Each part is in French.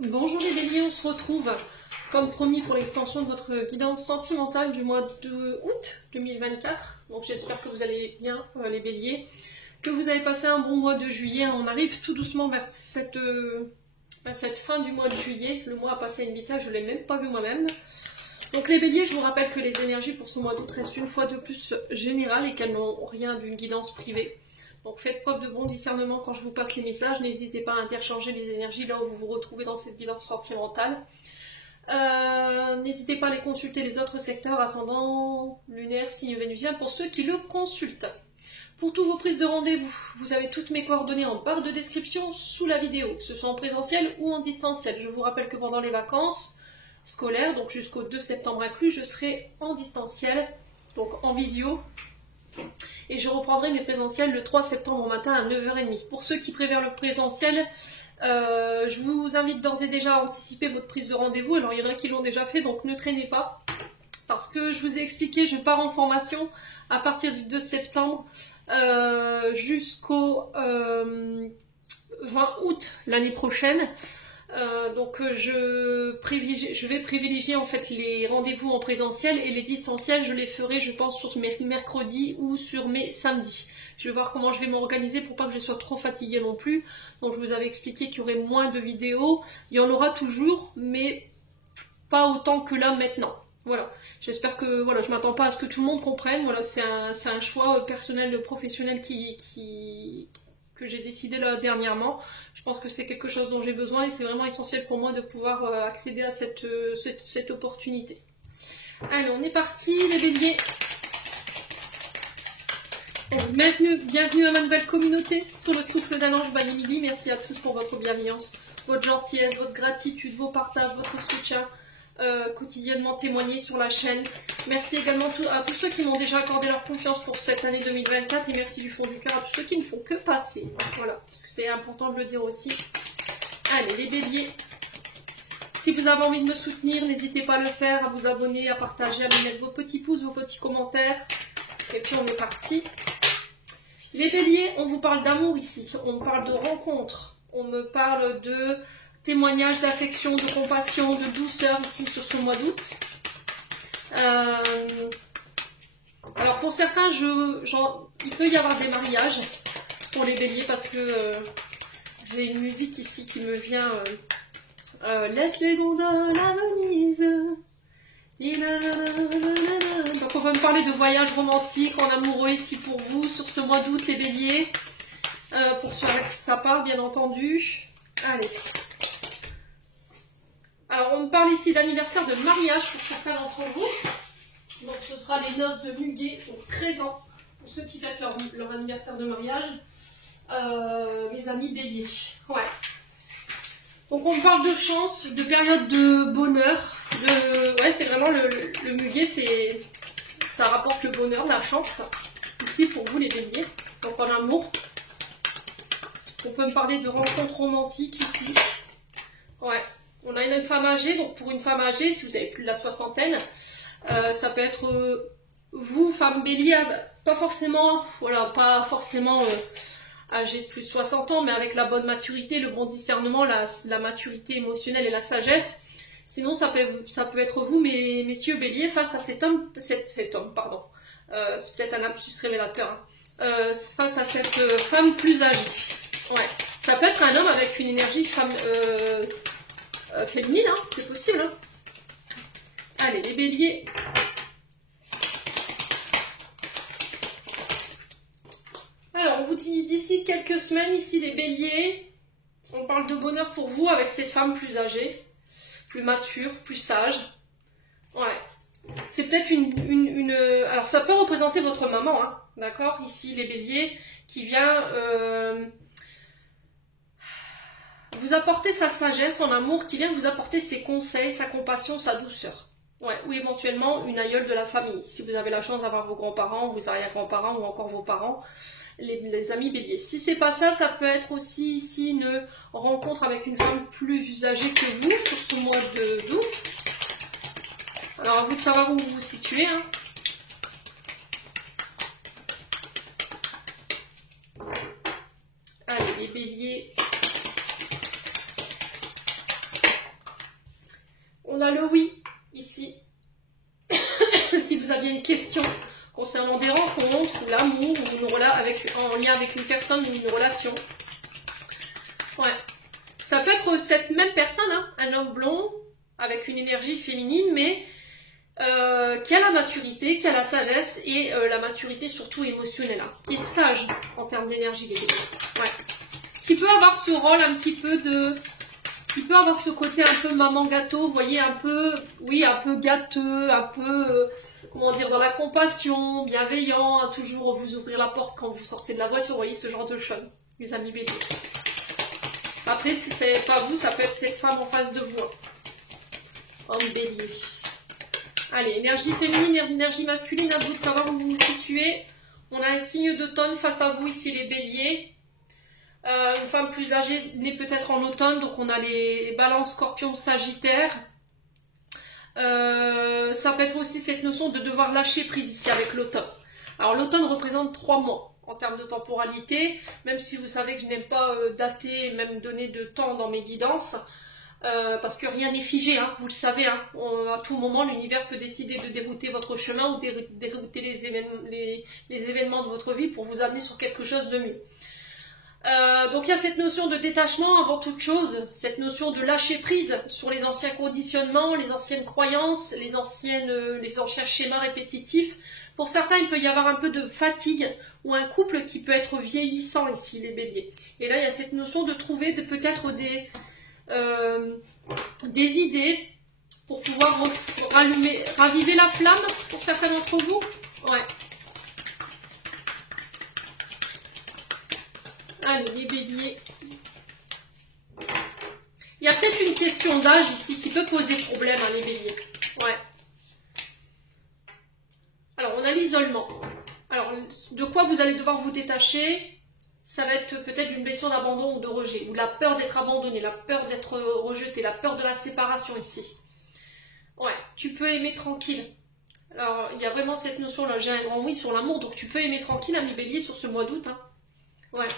Bonjour les béliers, on se retrouve comme promis pour l'extension de votre guidance sentimentale du mois d'août 2024. Donc j'espère que vous allez bien les béliers, que vous avez passé un bon mois de juillet. On arrive tout doucement vers cette fin du mois de juillet. Le mois a passé à une vitesse, je ne l'ai même pas vu moi-même. Donc les béliers, je vous rappelle que les énergies pour ce mois d'août restent une fois de plus générales et qu'elles n'ont rien d'une guidance privée. Donc faites preuve de bon discernement quand je vous passe les messages. N'hésitez pas à interchanger les énergies là où vous vous retrouvez dans cette guidance sentimentale. N'hésitez pas à aller consulter les autres secteurs, ascendant, lunaire, signe vénusien, pour ceux qui le consultent. Pour toutes vos prises de rendez-vous, vous avez toutes mes coordonnées en barre de description sous la vidéo, que ce soit en présentiel ou en distanciel. Je vous rappelle que pendant les vacances scolaires, donc jusqu'au 2 septembre inclus, je serai en distanciel, donc en visio. Et je reprendrai mes présentiels le 3 septembre au matin à 9h30. Pour ceux qui préfèrent le présentiel, je vous invite d'ores et déjà à anticiper votre prise de rendez-vous. Alors il y en a qui l'ont déjà fait, donc ne traînez pas. Parce que je vous ai expliqué, je pars en formation à partir du 2 septembre jusqu'au 20 août l'année prochaine. Donc je vais privilégier en fait les rendez-vous en présentiel et les distanciels, je les ferai je pense sur mes mercredis ou sur mes samedis. Je vais voir comment je vais m'organiser pour pas que je sois trop fatiguée non plus. Donc je vous avais expliqué qu'il y aurait moins de vidéos, il y en aura toujours mais pas autant que là maintenant. Voilà, j'espère que voilà, je m'attends pas à ce que tout le monde comprenne. Voilà, c'est un choix personnel, professionnel que j'ai décidé là dernièrement. Je pense que c'est quelque chose dont j'ai besoin et c'est vraiment essentiel pour moi de pouvoir accéder à cette opportunité. Allez, on est parti les béliers. Bienvenue à ma nouvelle communauté sur le souffle d'un ange by Emily. Merci à tous pour votre bienveillance, votre gentillesse, votre gratitude, vos partages, votre soutien quotidiennement témoigné sur la chaîne. Merci également à tous ceux qui m'ont déjà accordé leur confiance pour cette année 2024 et merci du fond du cœur à tous ceux qui ne font que passer. Voilà, parce que c'est important de le dire aussi. Allez les béliers, si vous avez envie de me soutenir, n'hésitez pas à le faire, à vous abonner, à partager, à me mettre vos petits pouces, vos petits commentaires. Et puis on est parti. Les béliers, on vous parle d'amour ici, on parle de rencontres, on me parle de témoignages d'affection, de compassion, de douceur ici sur ce mois d'août. Alors pour certains, il peut y avoir des mariages pour les béliers parce que j'ai une musique ici qui me vient. Laisse les gondoles à Venise. Donc on va me parler de voyage romantique en amoureux ici pour vous sur ce mois d'août les béliers. Pour ceux à qui ça parle bien entendu. Allez. Alors on me parle ici d'anniversaire de mariage pour certains d'entre vous. Donc ce sera les noces de muguet, donc 13 ans. Pour ceux qui fêtent leur anniversaire de mariage. Mes amis béliers. Ouais. Donc on me parle de chance, de période de bonheur. Ouais, c'est vraiment le muguet, ça rapporte le bonheur, la chance. Ici pour vous les béliers. Donc en amour. On peut me parler de rencontres romantiques ici. Ouais. On a une femme âgée, donc pour une femme âgée, si vous avez plus de la soixantaine, ça peut être vous, femme bélier, pas forcément âgée de plus de 60 ans, mais avec la bonne maturité, le bon discernement, la maturité émotionnelle et la sagesse. Sinon, ça peut être vous, messieurs béliers, face à cet homme, pardon, c'est peut-être un lapsus révélateur, face à cette femme plus âgée. Ouais. Ça peut être un homme avec une énergie féminine, hein, c'est possible. Hein. Allez, les béliers. Alors, on vous dit d'ici quelques semaines, ici les béliers, on parle de bonheur pour vous avec cette femme plus âgée, plus mature, plus sage. Ouais. C'est peut-être alors, ça peut représenter votre maman, hein, d'accord? Ici, les béliers, qui vient vous apporter sa sagesse en amour, qui vient vous apporter ses conseils, sa compassion, sa douceur. Ouais, ou éventuellement une aïeule de la famille. Si vous avez la chance d'avoir vos grands-parents, vos arrière-grands-parents ou encore vos parents, les amis béliers. Si c'est pas ça, ça peut être aussi ici une rencontre avec une femme plus âgée que vous sur ce mois d'août. Alors à vous de savoir où vous vous situez. Hein. Allez, les béliers. On a le oui, ici. Si vous aviez une question concernant des rencontres, ou l'amour, ou en lien avec une personne ou une relation. Ouais. Ça peut être cette même personne, hein, un homme blond, avec une énergie féminine, mais qui a la maturité, qui a la sagesse, et la maturité surtout émotionnelle, hein, qui est sage en termes d'énergie, les bébés. Ouais. Qui peut avoir ce rôle un petit peu de... Qui peut avoir ce côté un peu maman gâteau, vous voyez, un peu, oui, un peu gâteux, un peu, comment dire, dans la compassion, bienveillant, à toujours vous ouvrir la porte quand vous sortez de la voiture, vous voyez, ce genre de choses, les amis béliers. Après, si c'est pas vous, ça peut être cette femme en face de vous. Homme bélier. Allez, énergie féminine, énergie masculine, à vous de savoir où vous vous situez. On a un signe d'automne face à vous, ici les béliers. Une femme plus âgée née peut-être en automne, donc on a les balances, scorpions, sagittaires. Ça peut être aussi cette notion de devoir lâcher prise ici avec l'automne. Alors l'automne représente 3 mois en termes de temporalité, même si vous savez que je n'aime pas dater, même donner de temps dans mes guidances, parce que rien n'est figé, hein, vous le savez, hein, à tout moment l'univers peut décider de dérouter votre chemin ou dérouter les événements de votre vie pour vous amener sur quelque chose de mieux. Donc il y a cette notion de détachement avant toute chose, cette notion de lâcher prise sur les anciens conditionnements, les anciennes croyances, les anciens schémas répétitifs. Pour certains, il peut y avoir un peu de fatigue ou un couple qui peut être vieillissant ici, les béliers. Et là, il y a cette notion de trouver peut-être des idées pour pouvoir raviver la flamme pour certains d'entre vous. Ouais. Allez, les béliers. Il y a peut-être une question d'âge ici qui peut poser problème, hein, les béliers. Ouais. Alors, on a l'isolement. Alors, de quoi vous allez devoir vous détacher? Ça va être peut-être une blessure d'abandon ou de rejet, ou la peur d'être abandonné, la peur d'être rejeté, la peur de la séparation ici. Ouais, tu peux aimer tranquille. Alors, il y a vraiment cette notion-là, j'ai un grand oui sur l'amour, donc tu peux aimer tranquille, ami bélier, sur ce mois d'août. Hein. Ouais.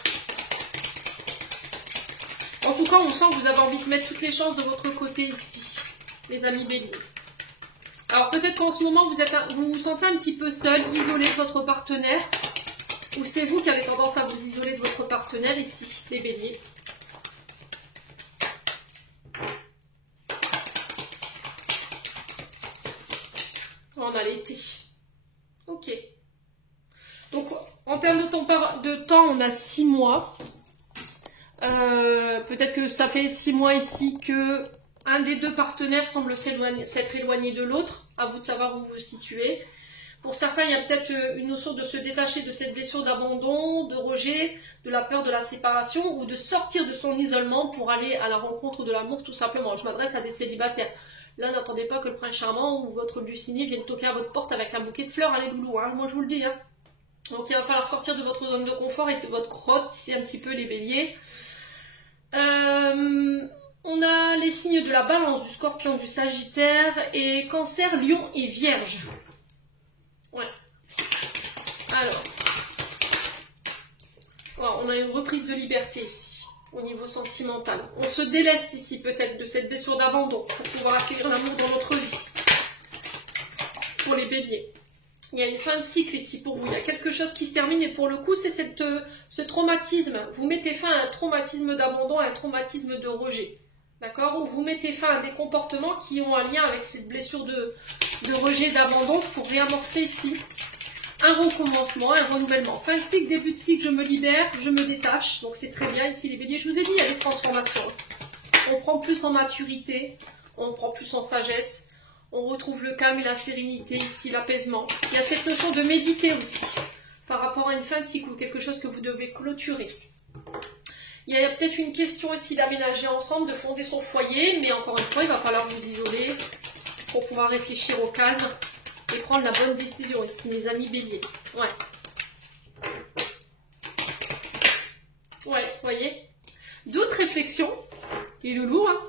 En tout cas, on sent que vous avez envie de mettre toutes les chances de votre côté ici, les amis béliers. Alors peut-être qu'en ce moment, vous vous sentez un petit peu seul, isolé de votre partenaire, ou c'est vous qui avez tendance à vous isoler de votre partenaire ici, les béliers. On a l'été. Ok. Donc en termes de temps, on a 6 mois. Peut-être que ça fait 6 mois ici que un des deux partenaires semble s'être éloigné de l'autre. À vous de savoir où vous vous situez. Pour certains, il y a peut-être une notion de se détacher de cette blessure d'abandon, de rejet, de la peur de la séparation ou de sortir de son isolement pour aller à la rencontre de l'amour tout simplement. Je m'adresse à des célibataires. Là, n'attendez pas que le prince charmant ou votre Lucinie vienne toquer à votre porte avec un bouquet de fleurs, allez loulou, hein, moi je vous le dis. Hein. Donc il va falloir sortir de votre zone de confort et de votre grotte, c'est un petit peu les béliers. On a les signes de la balance, du scorpion, du sagittaire, et cancer, lion et vierge. Ouais. Alors. Voilà, on a une reprise de liberté ici, au niveau sentimental. On se déleste ici peut-être de cette blessure d'abandon pour pouvoir accueillir l'amour dans notre vie. Pour les béliers. Il y a une fin de cycle ici pour vous. Il y a quelque chose qui se termine et pour le coup, c'est ce traumatisme. Vous mettez fin à un traumatisme d'abandon, à un traumatisme de rejet. D'accord? Ou vous mettez fin à des comportements qui ont un lien avec cette blessure de rejet, d'abandon pour réamorcer ici un recommencement, un renouvellement. Fin de cycle, début de cycle, je me libère, je me détache. Donc c'est très bien ici les béliers. Je vous ai dit, il y a des transformations. On prend plus en maturité, on prend plus en sagesse. On retrouve le calme et la sérénité ici, l'apaisement. Il y a cette notion de méditer aussi, par rapport à une fin de cycle ou quelque chose que vous devez clôturer. Il y a peut-être une question ici d'aménager ensemble, de fonder son foyer, mais encore une fois, il va falloir vous isoler pour pouvoir réfléchir au calme et prendre la bonne décision ici, mes amis béliers. Ouais. Ouais, vous voyez. D'autres réflexions. Les loulous, hein.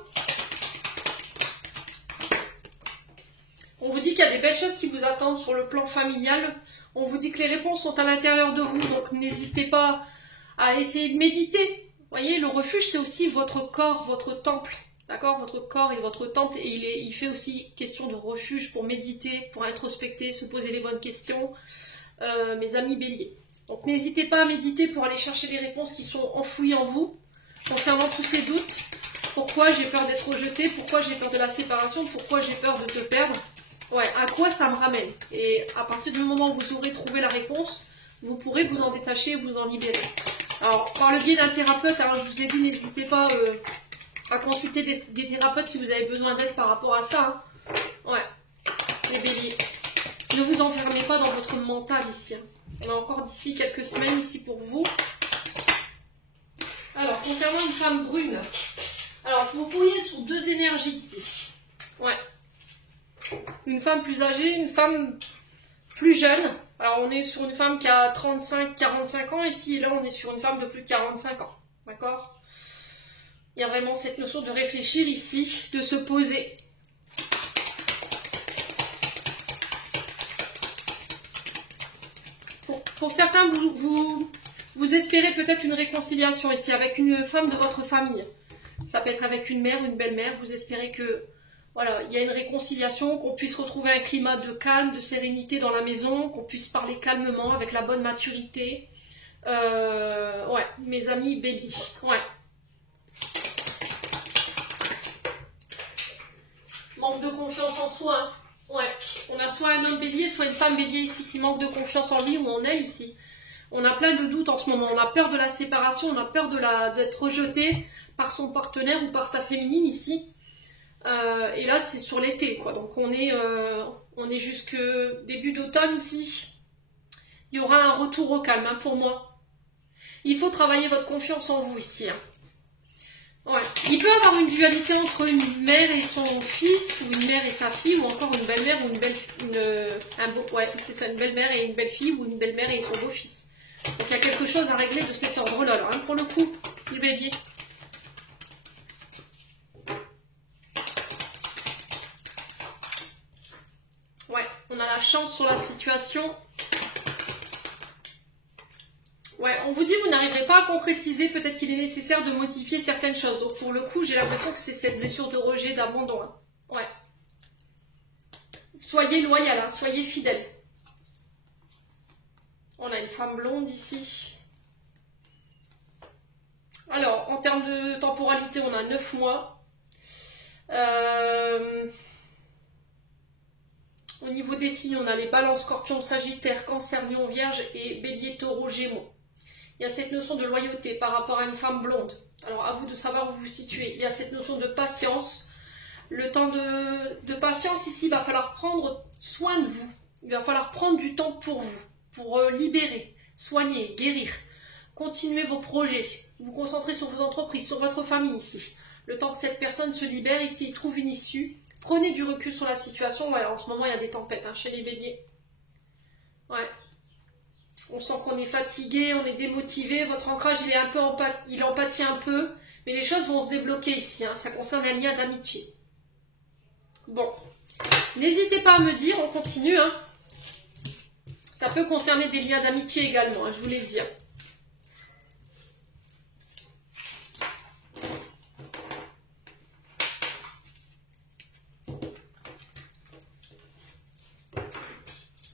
On vous dit qu'il y a des belles choses qui vous attendent sur le plan familial. On vous dit que les réponses sont à l'intérieur de vous. Donc n'hésitez pas à essayer de méditer. Vous voyez, le refuge, c'est aussi votre corps, votre temple. D'accord? Votre corps est votre temple et il fait aussi question de refuge pour méditer, pour introspecter, se poser les bonnes questions, mes amis béliers. Donc n'hésitez pas à méditer pour aller chercher les réponses qui sont enfouies en vous, concernant tous ces doutes. Pourquoi j'ai peur d'être rejeté? Pourquoi j'ai peur de la séparation? Pourquoi j'ai peur de te perdre? Ouais, à quoi ça me ramène? Et à partir du moment où vous aurez trouvé la réponse, vous pourrez vous en détacher et vous en libérer. Alors, par le biais d'un thérapeute, alors je vous ai dit, n'hésitez pas à consulter des thérapeutes si vous avez besoin d'aide par rapport à ça. Hein. Ouais, les béliers. Ne vous enfermez pas dans votre mental ici. Hein. On a encore d'ici quelques semaines ici pour vous. Alors, concernant une femme brune, alors vous pourriez être sur deux énergies ici. Ouais. Une femme plus âgée, une femme plus jeune. Alors, on est sur une femme qui a 35-45 ans ici, et là, on est sur une femme de plus de 45 ans. D'accord? Il y a vraiment cette notion de réfléchir ici, de se poser. Pour certains, vous espérez peut-être une réconciliation ici avec une femme de votre famille. Ça peut être avec une mère ou une belle-mère. Vous espérez que voilà, il y a une réconciliation, qu'on puisse retrouver un climat de calme, de sérénité dans la maison, qu'on puisse parler calmement avec la bonne maturité. Ouais, mes amis béliers. Ouais. Manque de confiance en soi. Hein. Ouais, on a soit un homme bélier, soit une femme bélier ici qui manque de confiance en lui ou en elle ici. On a plein de doutes en ce moment. On a peur de la séparation, on a peur d'être rejeté par son partenaire ou par sa féminine ici. Et là, c'est sur l'été, quoi. Donc on est jusque début d'automne ici. Il y aura un retour au calme, hein, pour moi. Il faut travailler votre confiance en vous ici. Hein. Ouais. Il peut y avoir une dualité entre une mère et son fils, ou une mère et sa fille, ou encore une belle-mère ou ouais, c'est ça, une belle-mère et une belle-fille, ou une belle-mère et son beau-fils. Donc il y a quelque chose à régler de cet ordre-là, hein, pour le coup, les béliers. Ouais, on a la chance sur la situation. Ouais, on vous dit vous n'arriverez pas à concrétiser, peut-être qu'il est nécessaire de modifier certaines choses. Donc pour le coup, j'ai l'impression que c'est cette blessure de rejet, d'abandon. Hein. Ouais. Soyez loyal, hein, soyez fidèle. On a une femme blonde ici. Alors, en termes de temporalité, on a 9 mois. Au niveau des signes, on a les balances, scorpions, sagittaire, cancer, lion, vierge et bélier, taureau, gémeaux. Il y a cette notion de loyauté par rapport à une femme blonde. Alors, à vous de savoir où vous vous situez. Il y a cette notion de patience. Le temps de patience, ici, il va falloir prendre soin de vous. Il va falloir prendre du temps pour vous, pour libérer, soigner, guérir. Continuez vos projets. Vous concentrez sur vos entreprises, sur votre famille ici. Le temps que cette personne se libère ici, trouve une issue. Prenez du recul sur la situation. Ouais, en ce moment, il y a des tempêtes hein, chez les béliers. Ouais. On sent qu'on est fatigué, on est démotivé. Votre ancrage, il empathie un peu. Mais les choses vont se débloquer ici. Hein. Ça concerne un lien d'amitié. Bon. N'hésitez pas à me dire, on continue. Hein. Ça peut concerner des liens d'amitié également, hein, je vous l'ai dit. Hein.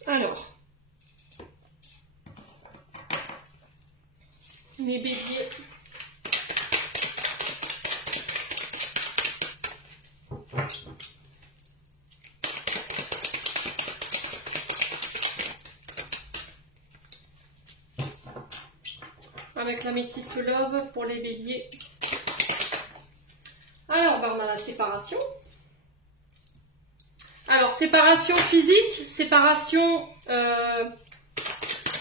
Alors, mes béliers. Avec la métiste love pour les béliers. Alors, on a la séparation. Alors, séparation physique, séparation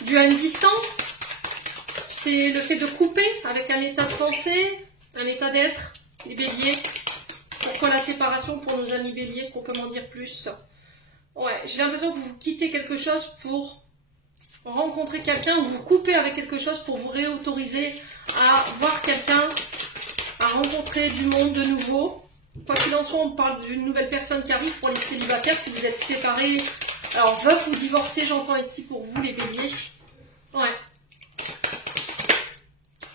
due à une distance. C'est le fait de couper avec un état de pensée, un état d'être, les béliers. Pourquoi la séparation pour nos amis béliers? Est-ce qu'on peut m'en dire plus? Ouais, j'ai l'impression que vous quittez quelque chose pour rencontrer quelqu'un ou vous coupez avec quelque chose pour vous réautoriser à voir quelqu'un, à rencontrer du monde de nouveau. Quoi qu'il en soit, on parle d'une nouvelle personne qui arrive pour les célibataires. Si vous êtes séparés, alors veuf ou divorcé, j'entends ici pour vous les béliers. Ouais.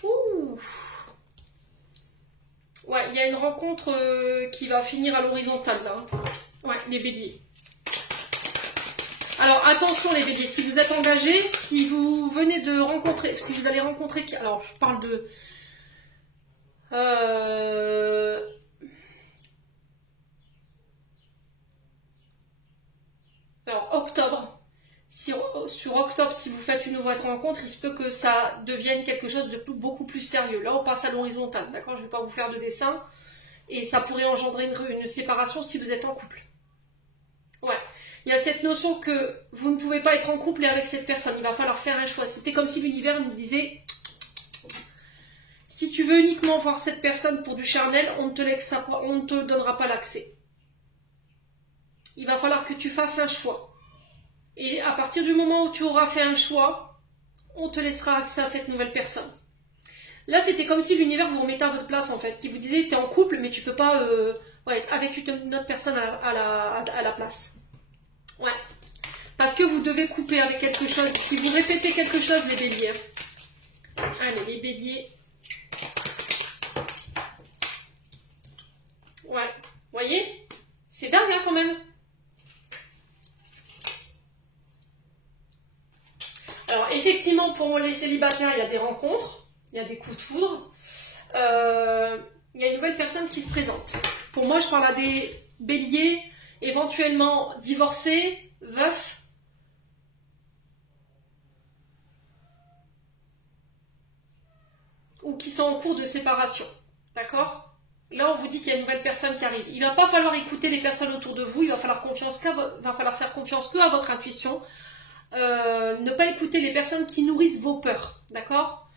Ouh. Ouais, il y a une rencontre qui va finir à l'horizontale, là. Ouais, les béliers. Alors, attention les béliers, si vous êtes engagés, si vous venez de rencontrer, si vous allez rencontrer... Alors, je parle de... Alors, octobre. Sur octobre, si vous faites une nouvelle rencontre, il se peut que ça devienne quelque chose de beaucoup plus sérieux. Là, on passe à l'horizontale, d'accord? Je ne vais pas vous faire de dessin. Et ça pourrait engendrer une séparation si vous êtes en couple. Ouais. Il y a cette notion que vous ne pouvez pas être en couple avec cette personne. Il va falloir faire un choix. C'était comme si l'univers nous disait... Si tu veux uniquement voir cette personne pour du charnel, on ne te donnera pas l'accès. Il va falloir que tu fasses un choix. Et à partir du moment où tu auras fait un choix, on te laissera accès à cette nouvelle personne. Là, c'était comme si l'univers vous remettait à votre place, en fait. Qui vous disait, tu es en couple, mais tu peux pas être avec une autre personne à la place. Ouais. Parce que vous devez couper avec quelque chose. Si vous répétez quelque chose, les béliers. Allez, les béliers. Ouais. Vous voyez? C'est dingue, hein, quand même. Alors, effectivement, pour les célibataires, il y a des rencontres, il y a des coups de foudre. Il y a une nouvelle personne qui se présente. Pour moi, je parle à des béliers, éventuellement divorcés, veufs. Ou qui sont en cours de séparation. D'accord? Là, on vous dit qu'il y a une nouvelle personne qui arrive. Il ne va pas falloir écouter les personnes autour de vous, il va falloir faire confiance que à votre intuition. Ne pas écouter les personnes qui nourrissent vos peurs, d'accord?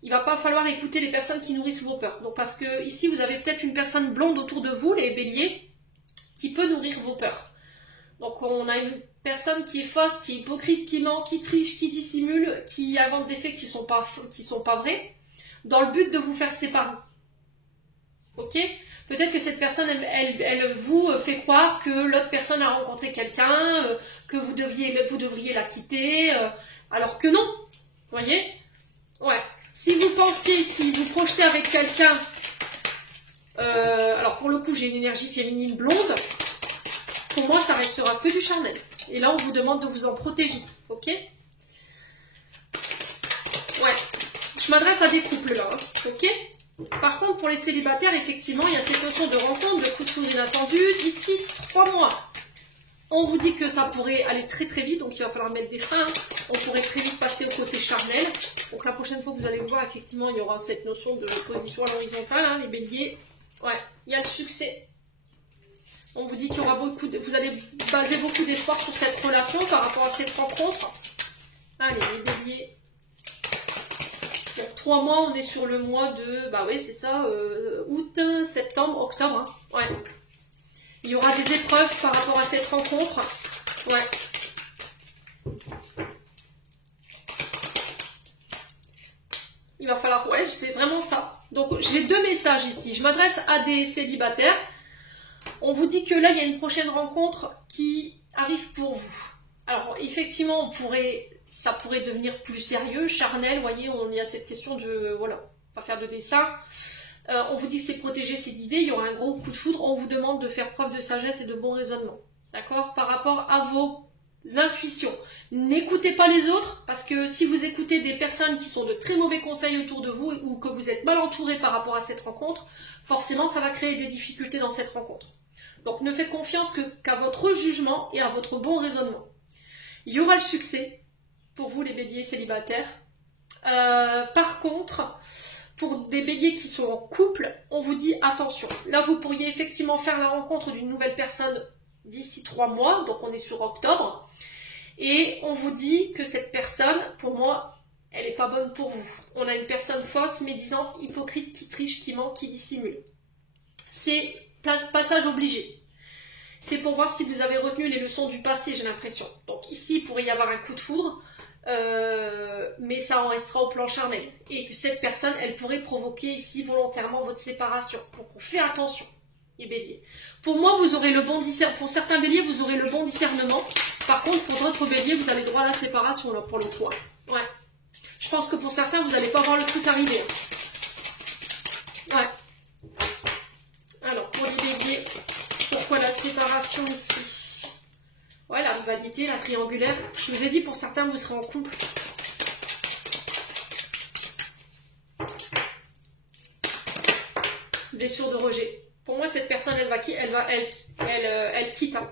Il va pas falloir écouter les personnes qui nourrissent vos peurs. Donc parce que ici vous avez peut-être une personne blonde autour de vous, les béliers, qui peut nourrir vos peurs. Donc on a une personne qui est fausse, qui est hypocrite, qui ment, qui triche, qui dissimule, qui invente des faits qui sont pas vrais, dans le but de vous faire séparer. Ok? Peut-être que cette personne, elle vous fait croire que l'autre personne a rencontré quelqu'un, que vous devriez la quitter, alors que non. Vous voyez? Ouais. Si vous pensiez, si vous projetez avec quelqu'un, alors pour le coup, j'ai une énergie féminine blonde, pour moi, ça restera que du charnel. Et là, on vous demande de vous en protéger. Ok? Ouais. Je m'adresse à des couples là. Hein. Ok? Par contre, pour les célibataires, effectivement, il y a cette notion de rencontre, de coup de foudre inattendu d'ici 3 mois. On vous dit que ça pourrait aller très très vite, donc il va falloir mettre des freins. On pourrait très vite passer au côté charnel. Donc la prochaine fois que vous allez me voir, effectivement, il y aura cette notion de position à l'horizontale, hein, les béliers. Ouais, il y a le succès. On vous dit qu'il y aura vous allez baser beaucoup d'espoir sur cette relation par rapport à cette rencontre. Allez, les béliers. Donc 3 mois, on est sur le mois de, bah oui c'est ça, août, septembre, octobre. Hein. Ouais. Il y aura des épreuves par rapport à cette rencontre. Ouais. Il va falloir, ouais, c'est vraiment ça. Donc j'ai 2 messages ici. Je m'adresse à des célibataires. On vous dit que là, il y a une prochaine rencontre qui arrive pour vous. Alors effectivement, ça pourrait devenir plus sérieux, charnel, vous voyez, on y a cette question de, voilà, pas faire de dessin. On vous dit que c'est protégé, c'est guidé, il y aura un gros coup de foudre, on vous demande de faire preuve de sagesse et de bon raisonnement, d'accord? Par rapport à vos intuitions. N'écoutez pas les autres, parce que si vous écoutez des personnes qui sont de très mauvais conseils autour de vous, ou que vous êtes mal entouré par rapport à cette rencontre, forcément ça va créer des difficultés dans cette rencontre. Donc ne faites confiance qu'à votre jugement et à votre bon raisonnement. Il y aura le succès pour vous les béliers célibataires. Par contre, pour des béliers qui sont en couple, on vous dit attention. Là, vous pourriez effectivement faire la rencontre d'une nouvelle personne d'ici 3 mois, donc on est sur octobre. Et on vous dit que cette personne, pour moi, elle n'est pas bonne pour vous. On a une personne fausse, médisante, hypocrite, qui triche, qui ment, qui dissimule. C'est passage obligé. C'est pour voir si vous avez retenu les leçons du passé, j'ai l'impression. Donc ici, il pourrait y avoir un coup de foudre, mais ça en restera au plan charnel. Et que cette personne, elle pourrait provoquer ici volontairement votre séparation. Donc on fait attention, les béliers. Pour moi, vous aurez le bon discernement. Pour certains béliers, vous aurez le bon discernement. Par contre, pour d'autres béliers, vous avez droit à la séparation, là, pour le coup. Ouais. Je pense que pour certains, vous n'allez pas voir le truc arriver. Ouais. frustration ici. Ouais, la rivalité, la triangulaire. Je vous ai dit, pour certains, vous serez en couple. Blessure de rejet. Pour moi, cette personne, elle quitte. Hein.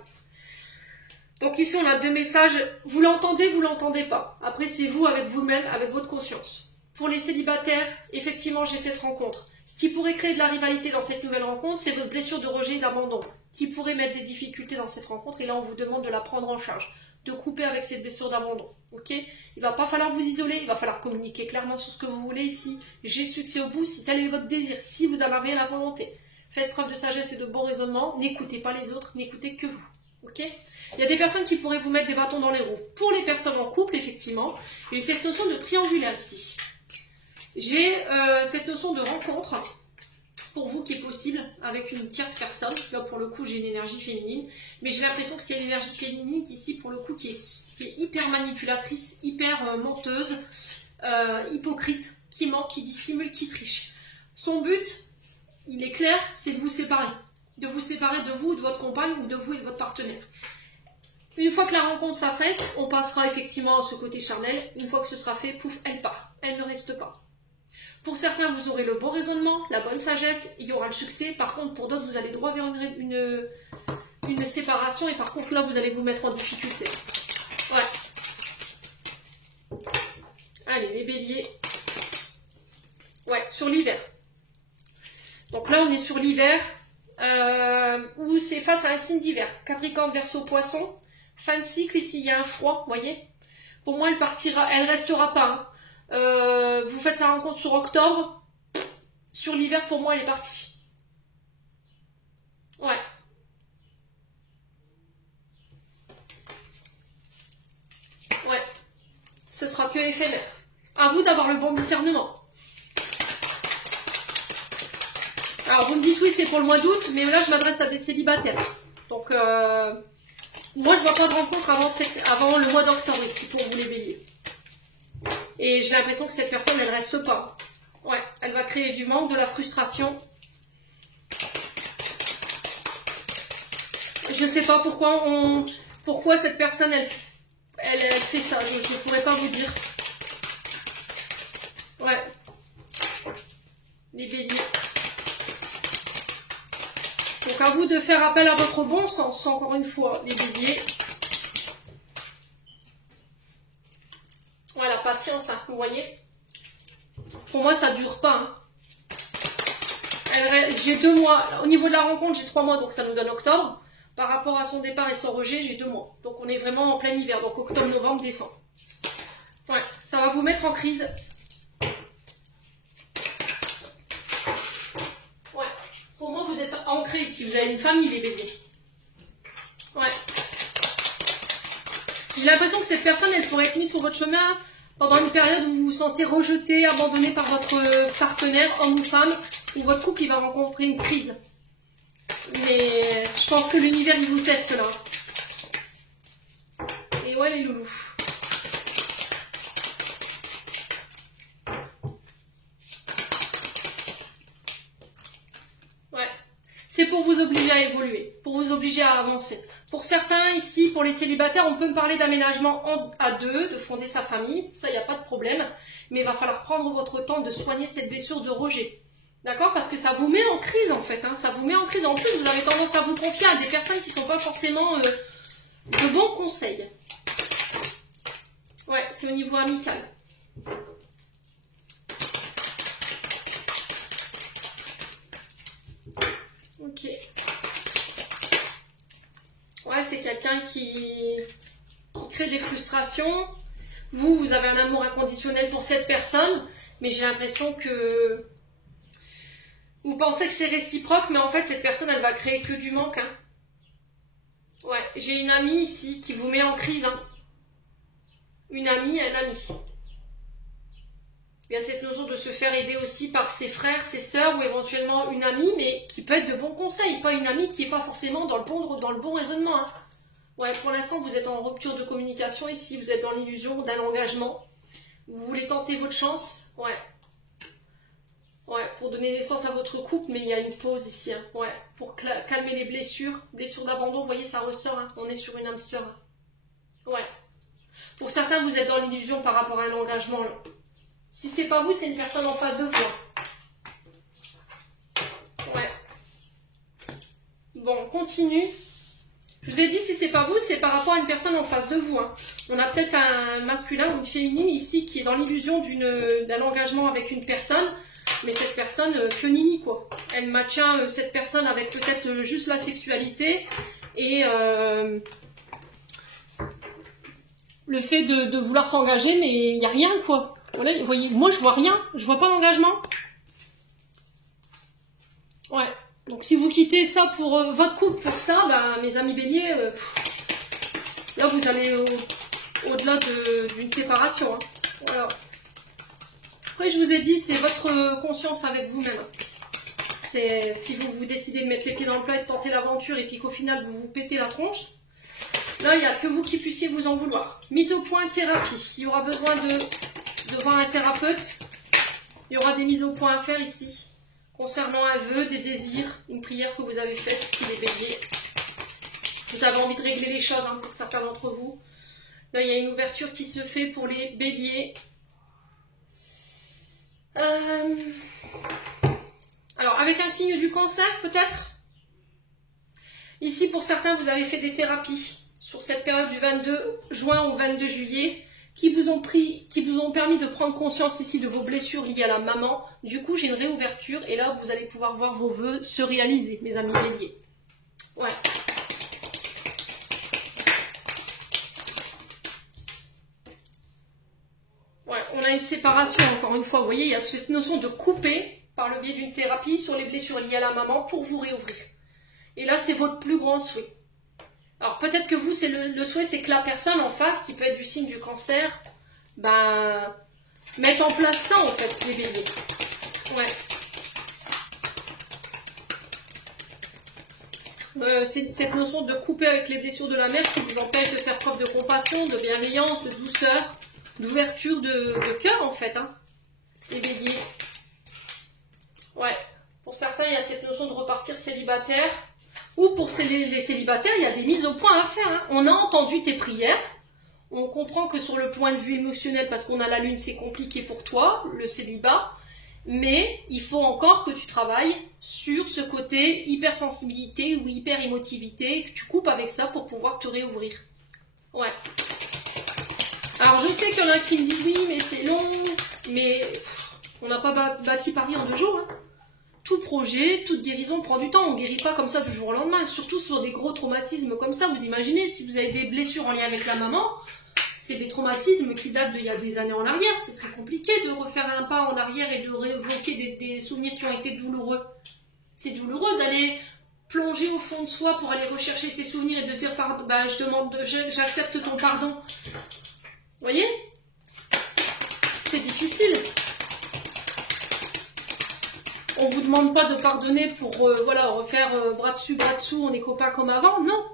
Donc ici, on a deux messages. Vous l'entendez pas. Après, c'est vous avec vous-même, avec votre conscience. Pour les célibataires, effectivement, j'ai cette rencontre. Ce qui pourrait créer de la rivalité dans cette nouvelle rencontre, c'est votre blessure de rejet et d'abandon, qui pourrait mettre des difficultés dans cette rencontre. Et là, on vous demande de la prendre en charge, de couper avec cette blessure d'abandon. Ok? Il va pas falloir vous isoler, il va falloir communiquer clairement sur ce que vous voulez ici. J'ai succès au bout, si tel est votre désir, si vous en avez la volonté. Faites preuve de sagesse et de bon raisonnement. N'écoutez pas les autres, n'écoutez que vous. Ok? Il y a des personnes qui pourraient vous mettre des bâtons dans les roues. Pour les personnes en couple, effectivement, j'ai cette notion de triangulaire ici. J'ai cette notion de rencontre pour vous qui est possible avec une tierce personne. Là, pour le coup, j'ai une énergie féminine. Mais j'ai l'impression que c'est l'énergie féminine ici, pour le coup, qui est hyper manipulatrice, hyper menteuse, hypocrite, qui ment, qui dissimule, qui triche. Son but, il est clair, c'est de vous séparer. De vous séparer de vous, de votre compagne ou de vous et de votre partenaire. Une fois que la rencontre sera faite, on passera effectivement à ce côté charnel. Une fois que ce sera fait, pouf, elle part. Elle ne reste pas. Pour certains, vous aurez le bon raisonnement, la bonne sagesse, il y aura le succès. Par contre, pour d'autres, vous allez droit vers une séparation. Et par contre, là, vous allez vous mettre en difficulté. Ouais. Allez, les béliers. Ouais, sur l'hiver. Donc là, on est sur l'hiver, où c'est face à un signe d'hiver. Capricorne, Verseau, Poisson. Fin de cycle, ici, il y a un froid, vous voyez. Pour moi, elle partira, elle restera pas, hein. Vous faites sa rencontre sur octobre, sur l'hiver, pour moi, elle est partie. Ouais. Ouais. Ce sera que éphémère. À vous d'avoir le bon discernement. Alors, vous me dites oui, c'est pour le mois d'août, mais là, je m'adresse à des célibataires. Donc, moi, je vois pas de rencontre avant le mois d'octobre ici, pour vous les béliers. Et j'ai l'impression que cette personne, elle reste pas. Ouais, elle va créer du manque, de la frustration. Je sais pas pourquoi cette personne, elle fait ça. Je ne pourrais pas vous dire. Ouais. Les béliers. Donc à vous de faire appel à votre bon sens, encore une fois, les béliers. Voilà, patience, hein, vous voyez. Pour moi, ça dure pas. Hein. J'ai 2 mois. Au niveau de la rencontre, j'ai 3 mois, donc ça nous donne octobre. Par rapport à son départ et son rejet, j'ai 2 mois. Donc on est vraiment en plein hiver, donc octobre, novembre, décembre. Ouais, ça va vous mettre en crise. Ouais, pour moi, vous êtes ancrés ici. Vous avez une famille, les bébés. Ouais. J'ai l'impression que cette personne, elle pourrait être mise sur votre chemin pendant une période où vous vous sentez rejeté, abandonné par votre partenaire, homme ou femme, où votre couple il va rencontrer une crise. Mais je pense que l'univers, il vous teste là. Et ouais, les loulous. Ouais. C'est pour vous obliger à évoluer, pour vous obliger à avancer. Pour certains, ici, pour les célibataires, on peut me parler d'aménagement à 2, de fonder sa famille. Ça, il n'y a pas de problème. Mais il va falloir prendre votre temps de soigner cette blessure de rejet. D'accord? Parce que ça vous met en crise, en fait. Hein. Ça vous met en crise. En plus, vous avez tendance à vous confier à des personnes qui ne sont pas forcément de bons conseils. Ouais, c'est au niveau amical. Ok. Ouais, c'est quelqu'un qui crée des frustrations. Vous avez un amour inconditionnel pour cette personne, mais j'ai l'impression que vous pensez que c'est réciproque, mais en fait, cette personne, elle va créer que du manque. Hein. Ouais, j'ai une amie ici qui vous met en crise. Hein. Une amie, un ami. Il y a cette notion de se faire aider aussi par ses frères, ses sœurs, ou éventuellement une amie, mais qui peut être de bons conseils, pas une amie qui n'est pas forcément dans le bon raisonnement. Hein. Ouais, pour l'instant, vous êtes en rupture de communication ici, vous êtes dans l'illusion d'un engagement. Vous voulez tenter votre chance. Ouais. Ouais, pour donner naissance à votre couple, mais il y a une pause ici. Hein. Ouais, pour calmer les blessures. Blessures d'abandon, vous voyez, ça ressort. Hein. On est sur une âme sœur. Hein. Ouais. Pour certains, vous êtes dans l'illusion par rapport à un engagement. Là. Si c'est pas vous, c'est une personne en face de vous. Ouais. Bon, on continue. Je vous ai dit, si c'est pas vous, c'est par rapport à une personne en face de vous. Hein. On a peut-être un masculin ou une féminine ici qui est dans l'illusion d'un engagement avec une personne. Mais cette personne, que nini quoi. Elle maintient cette personne avec peut-être juste la sexualité et le fait de vouloir s'engager, mais il n'y a rien quoi. Voilà, vous voyez, moi je vois rien, je vois pas d'engagement. Ouais, donc si vous quittez ça pour votre couple, pour ça, bah, mes amis béliers, là vous allez au-delà d'une séparation. Hein. Voilà. Après, je vous ai dit, c'est votre conscience avec vous-même. C'est si vous décidez de mettre les pieds dans le plat et de tenter l'aventure et puis qu'au final, vous vous pétez la tronche. Là, il n'y a que vous qui puissiez vous en vouloir. Mise au point thérapie. Il y aura besoin de voir un thérapeute. Il y aura des mises au point à faire ici. Concernant un vœu, des désirs, une prière que vous avez faite, si les béliers. Vous avez envie de régler les choses hein, pour certains d'entre vous. Là, il y a une ouverture qui se fait pour les béliers. Alors, avec un signe du cancer, peut-être. Ici, pour certains, vous avez fait des thérapies sur cette période du 22 juin au 22 juillet qui vous ont permis de prendre conscience ici de vos blessures liées à la maman. Du coup, j'ai une réouverture et là, vous allez pouvoir voir vos vœux se réaliser, mes amis béliers. Ouais. On a une séparation, encore une fois, vous voyez, il y a cette notion de couper par le biais d'une thérapie sur les blessures liées à la maman pour vous réouvrir. Et là, c'est votre plus grand souhait. Alors, peut-être que vous, c'est le souhait, c'est que la personne en face, qui peut être du signe du cancer, ben, mette en place ça, en fait, les béliers. Ouais. C'est cette notion de couper avec les blessures de la mère qui vous empêche de faire preuve de compassion, de bienveillance, de douceur, d'ouverture de cœur en fait, hein, les béliers. Ouais, pour certains, il y a cette notion de repartir célibataire. Ou pour les célibataires, il y a des mises au point à faire. Hein. On a entendu tes prières. On comprend que sur le point de vue émotionnel, parce qu'on a la lune, c'est compliqué pour toi, le célibat. Mais il faut encore que tu travailles sur ce côté hypersensibilité ou hyper-émotivité, que tu coupes avec ça pour pouvoir te réouvrir. Ouais. Alors je sais qu'il y en a qui me disent oui, mais c'est long, mais on n'a pas bâti Paris en 2 jours. Hein. Tout projet, toute guérison prend du temps, on ne guérit pas comme ça du jour au lendemain, surtout sur des gros traumatismes comme ça. Vous imaginez, si vous avez des blessures en lien avec la maman, c'est des traumatismes qui datent d'il y a des années en arrière, c'est très compliqué de refaire un pas en arrière et de réévoquer des souvenirs qui ont été douloureux. C'est douloureux d'aller plonger au fond de soi pour aller rechercher ses souvenirs et de se dire pardon, bah, j'accepte ton pardon. Vous voyez? C'est difficile. On ne vous demande pas de pardonner pour voilà, refaire bras dessus, bras dessous, on est copains comme avant. Non.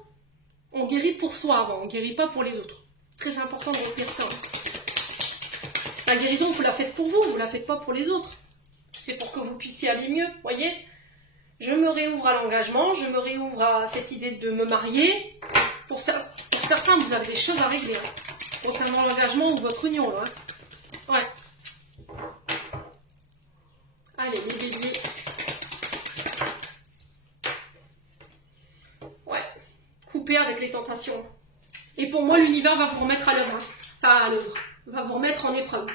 On guérit pour soi avant, on ne guérit pas pour les autres. Très important de retenir ça. La guérison, vous la faites pour vous, vous ne la faites pas pour les autres. C'est pour que vous puissiez aller mieux, voyez. Je me réouvre à l'engagement, je me réouvre à cette idée de me marier. Pour certains, vous avez des choses à régler. Hein, concernant l'engagement ou votre union, là. Hein. Ouais. Allez, les béliers. Ouais. Couper avec les tentations. Et pour moi, l'univers va vous remettre à l'œuvre. Hein. Enfin, à l'œuvre. Va vous remettre en épreuve.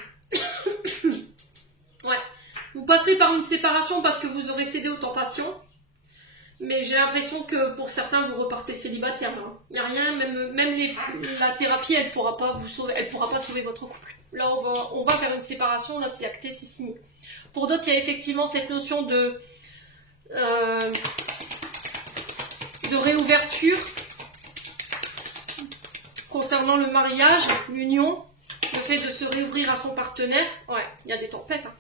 Ouais. Vous passerez par une séparation parce que vous aurez cédé aux tentations. Mais j'ai l'impression que pour certains, vous repartez célibataire. Il n'y a rien, même la thérapie, elle ne pourra pas vous sauver, elle pourra pas sauver votre couple. Là, on va faire une séparation, là, c'est acté, c'est signé. Pour d'autres, il y a effectivement cette notion de réouverture concernant le mariage, l'union, le fait de se réouvrir à son partenaire. Ouais, il y a des tempêtes. Hein.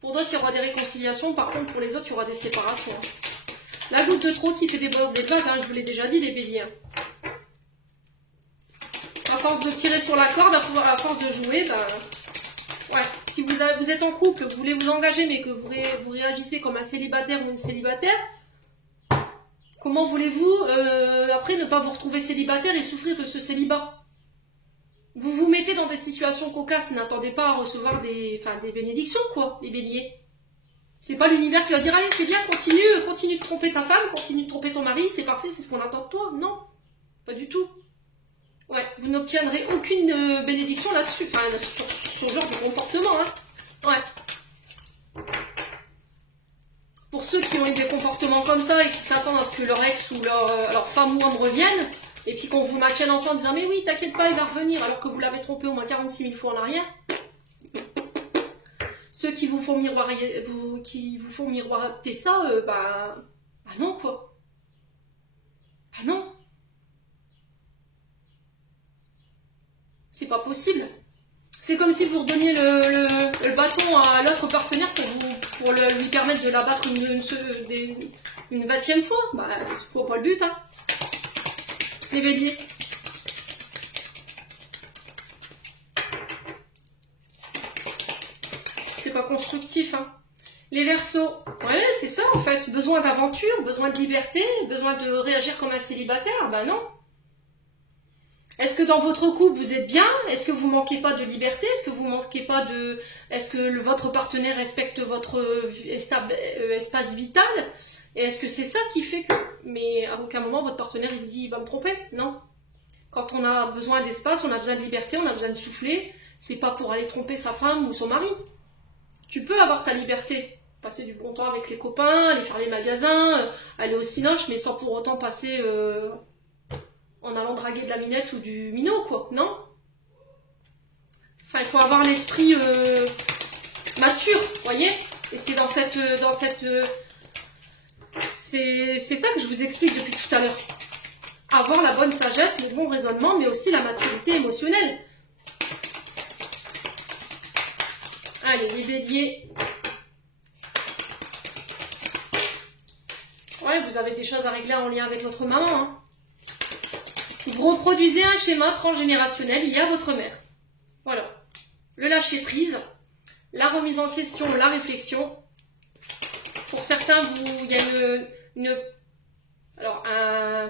Pour d'autres, il y aura des réconciliations. Par contre, pour les autres, il y aura des séparations. La goutte de trop qui fait des bases, hein, je vous l'ai déjà dit, les béliers. À force de tirer sur la corde, à force de jouer, ben, ouais, si vous êtes en couple, vous voulez vous engager, mais que vous réagissez comme un célibataire ou une célibataire, comment voulez-vous après ne pas vous retrouver célibataire et souffrir de ce célibat? Vous vous mettez dans des situations cocasses, n'attendez pas à recevoir des bénédictions, quoi, les béliers. C'est pas l'univers qui va dire, allez, c'est bien, continue de tromper ta femme, continue de tromper ton mari, c'est parfait, c'est ce qu'on attend de toi. Non, pas du tout. Ouais, vous n'obtiendrez aucune bénédiction là-dessus, enfin, sur ce genre de comportement, hein. Ouais. Pour ceux qui ont eu des comportements comme ça et qui s'attendent à ce que leur ex ou leur femme ou homme reviennent, et puis qu'on vous maintienne ensemble en disant, mais oui, t'inquiète pas, il va revenir, alors que vous l'avez trompé au moins 46 000 fois en arrière. Ceux qui vous font miroiter ça, bah non, quoi. Bah non. C'est pas possible. C'est comme si vous redonniez le bâton à l'autre partenaire pour lui permettre de l'abattre une 20e fois. Bah, c'est toujours pas le but, hein. Les béliers. C'est pas constructif, hein. Les Verseaux, ouais, c'est ça en fait. Besoin d'aventure, besoin de liberté, besoin de réagir comme un célibataire, bah non. Est-ce que dans votre couple vous êtes bien? Est-ce que vous manquez pas de liberté? Est-ce que vous manquez pas de... Est-ce que votre partenaire respecte votre espace vital? Et est-ce que c'est ça qui fait que... Mais à aucun moment votre partenaire il vous dit il va me tromper? Non. Quand on a besoin d'espace, on a besoin de liberté, on a besoin de souffler, c'est pas pour aller tromper sa femme ou son mari. Tu peux avoir ta liberté, passer du bon temps avec les copains, aller faire les magasins, aller au cinoche, mais sans pour autant passer en allant draguer de la minette ou du minot, quoi, non? Enfin, il faut avoir l'esprit mature, voyez? Et c'est c'est ça que je vous explique depuis tout à l'heure. Avoir la bonne sagesse, le bon raisonnement, mais aussi la maturité émotionnelle. Allez, les béliers. Ouais, vous avez des choses à régler en lien avec votre maman. Hein. Vous reproduisez un schéma transgénérationnel lié à votre mère. Voilà. Le lâcher prise, la remise en question, la réflexion. Pour certains, il y a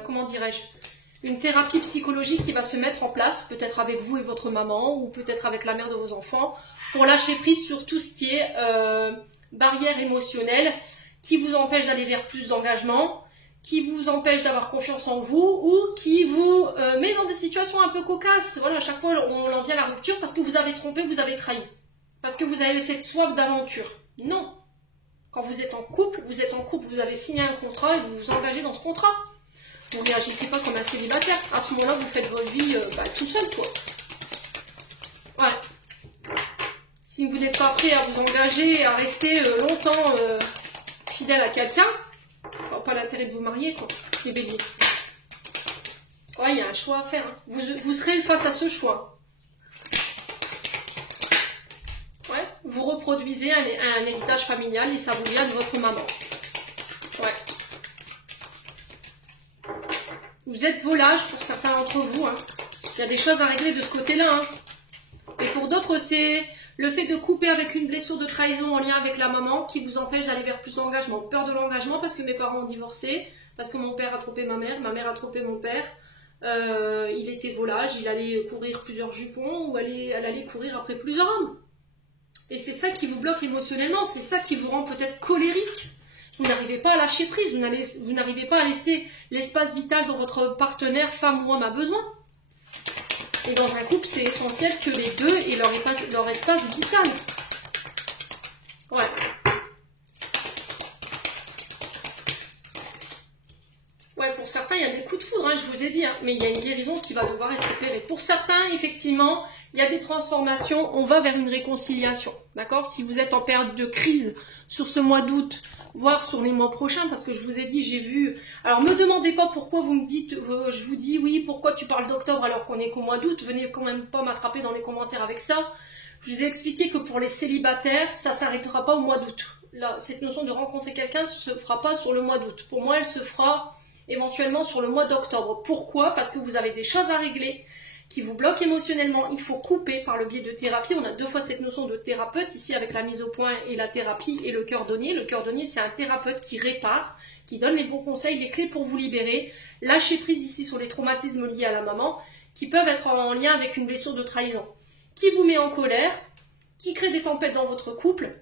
comment dirais-je, une thérapie psychologique qui va se mettre en place, peut-être avec vous et votre maman, ou peut-être avec la mère de vos enfants, pour lâcher prise sur tout ce qui est barrière émotionnelle, qui vous empêche d'aller vers plus d'engagement, qui vous empêche d'avoir confiance en vous, ou qui vous met dans des situations un peu cocasses. Voilà, à chaque fois, on en vient à la rupture parce que vous avez trompé, vous avez trahi. Parce que vous avez cette soif d'aventure. Non. Quand vous êtes en couple, vous avez signé un contrat et vous vous engagez dans ce contrat. Vous ne réagissez pas comme un célibataire. À ce moment-là, vous faites votre vie tout seul, quoi. Ouais. Si vous n'êtes pas prêt à vous engager, à rester longtemps fidèle à quelqu'un, pas l'intérêt de vous marier, quoi, les béliers. Ouais, il y a un choix à faire. Hein. Vous serez face à ce choix. Ouais, vous reproduisez un héritage familial et ça vous vient de votre maman. Ouais. Vous êtes volage pour certains d'entre vous. Hein. Il y a des choses à régler de ce côté-là. Hein. Et pour d'autres, c'est le fait de couper avec une blessure de trahison en lien avec la maman qui vous empêche d'aller vers plus d'engagement. Peur de l'engagement parce que mes parents ont divorcé, parce que mon père a trompé ma mère a trompé mon père. Il était volage, il allait courir plusieurs jupons ou elle allait courir après plusieurs hommes. Et c'est ça qui vous bloque émotionnellement, c'est ça qui vous rend peut-être colérique. Vous n'arrivez pas à lâcher prise, vous n'arrivez pas à laisser l'espace vital dont votre partenaire, femme ou homme, a besoin. Et dans un couple, c'est essentiel que les deux aient leur espace vital. Ouais. Ouais, pour certains, il y a des coups de foudre, hein, je vous ai dit, hein, mais il y a une guérison qui va devoir être opérée. Pour certains, effectivement, il y a des transformations, on va vers une réconciliation, d'accord? Si vous êtes en période de crise sur ce mois d'août, voire sur les mois prochains, parce que je vous ai dit, j'ai vu... Alors, me demandez pas pourquoi vous me dites, je vous dis, oui, pourquoi tu parles d'octobre alors qu'on est qu'au mois d'août, venez quand même pas m'attraper dans les commentaires avec ça. Je vous ai expliqué que pour les célibataires, ça s'arrêtera pas au mois d'août. Là, cette notion de rencontrer quelqu'un ne se fera pas sur le mois d'août. Pour moi, elle se fera éventuellement sur le mois d'octobre. Pourquoi? Parce que vous avez des choses à régler. qui vous bloquent émotionnellement, il faut couper par le biais de thérapie. On a 2 fois cette notion de thérapeute, ici avec la mise au point et la thérapie et le cordonnier. Le cordonnier, c'est un thérapeute qui répare, qui donne les bons conseils, les clés pour vous libérer. Lâcher prise ici sur les traumatismes liés à la maman, qui peuvent être en lien avec une blessure de trahison, qui vous met en colère, qui crée des tempêtes dans votre couple,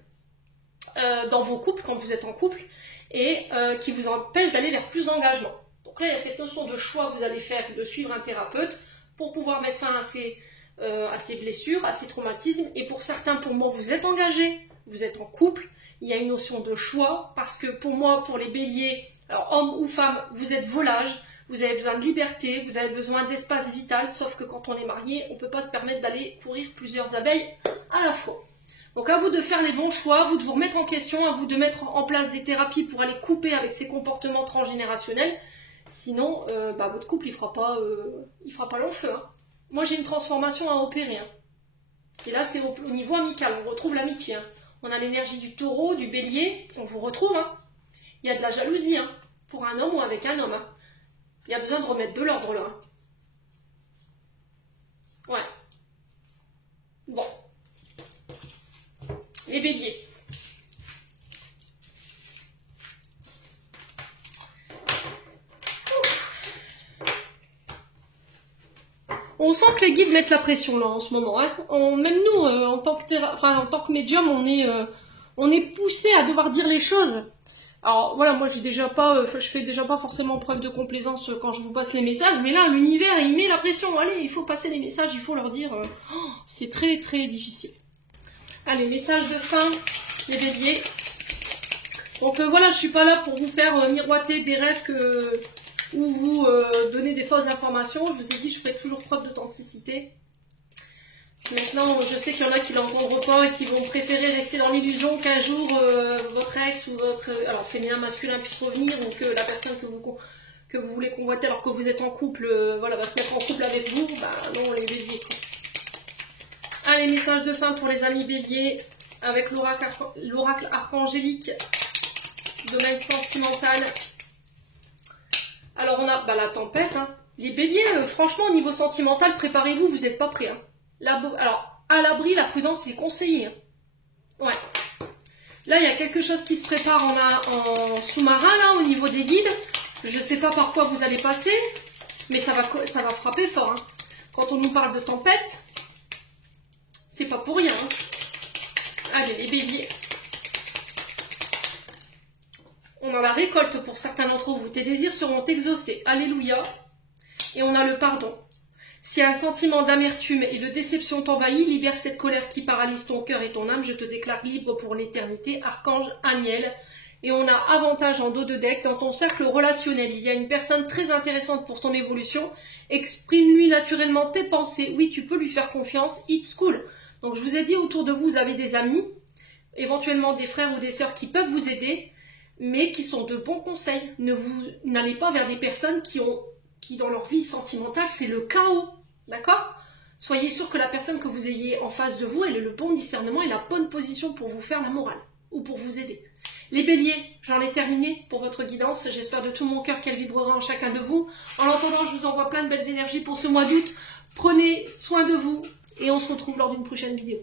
dans vos couples quand vous êtes en couple, et qui vous empêche d'aller vers plus d'engagement. Donc là, il y a cette notion de choix que vous allez faire de suivre un thérapeute pour pouvoir mettre fin à ces blessures, à ces traumatismes. Et pour certains, pour moi, vous êtes engagé, vous êtes en couple, il y a une notion de choix, parce que pour moi, pour les béliers, alors hommes ou femmes, vous êtes volage, vous avez besoin de liberté, vous avez besoin d'espace vital, sauf que quand on est marié, on ne peut pas se permettre d'aller courir plusieurs abeilles à la fois. Donc à vous de faire les bons choix, à vous de vous remettre en question, à vous de mettre en place des thérapies pour aller couper avec ces comportements transgénérationnels. Sinon, votre couple, il fera pas long feu. Hein. Moi, j'ai une transformation à opérer. Hein. Et là, c'est au niveau amical. On retrouve l'amitié. Hein. On a l'énergie du taureau, du bélier. On vous retrouve. Hein. Il y a de la jalousie. Hein, pour un homme ou avec un homme. Hein. Il y a besoin de remettre de l'ordre là. Hein. Ouais. Bon. Les béliers. On sent que les guides mettent la pression là en ce moment. Hein. Même nous, en tant que médium, on est poussé à devoir dire les choses. Alors voilà, moi je fais déjà pas forcément preuve de complaisance quand je vous passe les messages, mais là l'univers il met la pression. Allez, il faut passer les messages, il faut leur dire. C'est très très difficile. Allez, message de fin, les béliers. Donc voilà, je suis pas là pour vous faire miroiter des rêves ou vous donner des fausses informations. Je vous ai dit, je ferai toujours preuve d'authenticité. Maintenant, je sais qu'il y en a qui l'entendront pas et qui vont préférer rester dans l'illusion qu'un jour votre ex ou votre féminin, masculin puisse revenir, ou que la personne que vous voulez convoiter alors que vous êtes en couple, va se mettre en couple avec vous. Bah non, les béliers. Allez, message de fin pour les amis béliers avec l'oracle archangélique, domaine sentimental. Alors on a la tempête. Hein. Les béliers, franchement, au niveau sentimental, préparez-vous, vous n'êtes pas prêts. Hein. Alors, à l'abri, la prudence est conseillée. Hein. Ouais. Là, il y a quelque chose qui se prépare en sous-marin, là, au niveau des guides. Je ne sais pas par quoi vous allez passer, mais ça va frapper fort. Hein. Quand on nous parle de tempête, c'est pas pour rien. Hein. Allez, les béliers. On a la récolte pour certains d'entre vous. Tes désirs seront exaucés. Alléluia. Et on a le pardon. Si un sentiment d'amertume et de déception t'envahit, libère cette colère qui paralyse ton cœur et ton âme. Je te déclare libre pour l'éternité. Archange Aniel. Et on a avantage en dos de deck. Dans ton cercle relationnel, il y a une personne très intéressante pour ton évolution. Exprime-lui naturellement tes pensées. Oui, tu peux lui faire confiance. It's cool. Donc je vous ai dit, autour de vous, vous avez des amis, éventuellement des frères ou des sœurs qui peuvent vous aider, mais qui sont de bons conseils. N'allez pas vers des personnes qui dans leur vie sentimentale, c'est le chaos. D'accord? Soyez sûr que la personne que vous ayez en face de vous, elle a le bon discernement et la bonne position pour vous faire la morale ou pour vous aider. Les béliers, j'en ai terminé pour votre guidance. J'espère de tout mon cœur qu'elle vibrera en chacun de vous. En attendant, je vous envoie plein de belles énergies pour ce mois d'août. Prenez soin de vous et on se retrouve lors d'une prochaine vidéo.